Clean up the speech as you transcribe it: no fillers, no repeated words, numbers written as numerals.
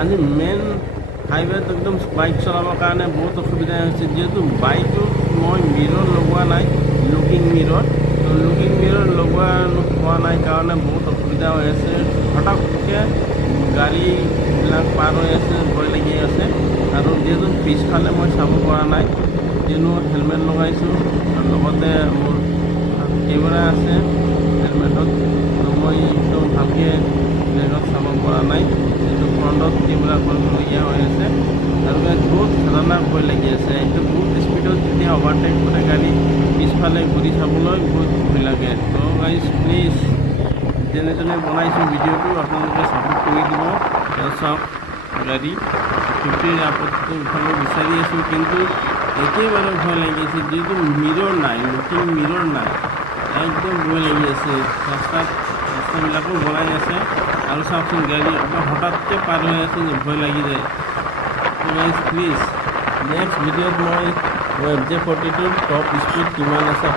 আজি মেইন হাইৱেত একদম বাইক চলাবৰ কাৰণে বহুত অসুবিধা হৈছে, যিহেতু বাইকটোত মই মিৰৰ লগোৱা নাই, লুকিং মিৰৰ। তো লুকিং মিৰৰ লগোৱা হোৱা নাই কাৰণে বহুত অসুবিধা হৈ আছে। হঠাৎকৈ গাড়ীবিলাক পাৰ হৈ আছে, ভয় লাগি আছে। আৰু যিহেতু পিছফালে মই চাব পৰা নাই, কিয়নো হেলমেট লগাইছোঁ আৰু লগতে মোৰ কেমেৰা আছে হেলমেটত। তো মই একদম ভালকৈ বেগত চাব পৰা নাই, যিহেতু ফ্ৰণ্টত কেমেৰা কৰিবলগীয়া হৈ আছে। আৰু বহুত খাতৰনাক ভয় লাগি আছে। একদম বহুত স্পীডত যেতিয়া অভাৰটেক কৰে গাড়ী, পিছফালে ঘূৰি চাবলৈ বহুত ভয় লাগে। তো গাইজ প্লিজ, যেনে তেনে বনাইছোঁ ভিডিঅ'টো, আপোনালোকে ছাপোৰ্ট কৰি দিব। চাওক গাড়ী 50 আপতটো উঠাব বিচাৰি আছোঁ, কিন্তু একেবাৰে ভয় লাগি আছে, যিহেতু মিৰৰ নাই, লুকিং মিৰৰ নাই। একদম ভয় লাগি আছে। ৰাস্তাবিলাকো বনাই আছে আৰু চাওকচোন গাড়ী হঠাৎকৈ পাৰ হৈ আছে, ভয় লাগি যায়। গাইজ প্লিজ, নেক্সট ভিডিঅ'ত মই FJ42 টপ স্পীড কিমান আছে